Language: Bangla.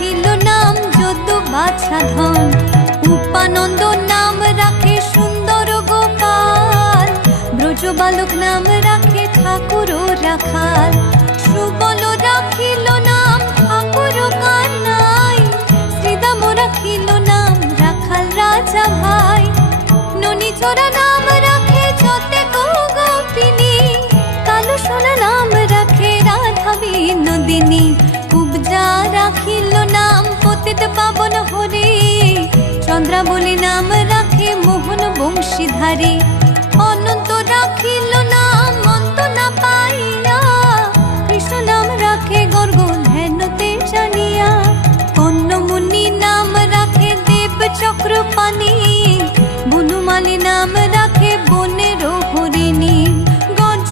রাখিল নাম যদু বাছা ধন। উপানন্দ নাম রাখে সুন্দর গোপাল, ব্রজ বালক নাম রাখে ঠাকুর রাখাল। সুবল রাখিল নাম ঠাকুর কানাই, শ্রীদাম রাখিল নাম রাখাল রাজা ভাই। ননীচরা নাম রাখে যতে গোপিনী, কালো সোনা নাম রাখে রাধা বিনোদিনী। কুবজা রাখিল নাম পতিত পাবন হরি, চন্দ্রাবলী নাম রাখে মোহন বংশীধারী। অনন্ত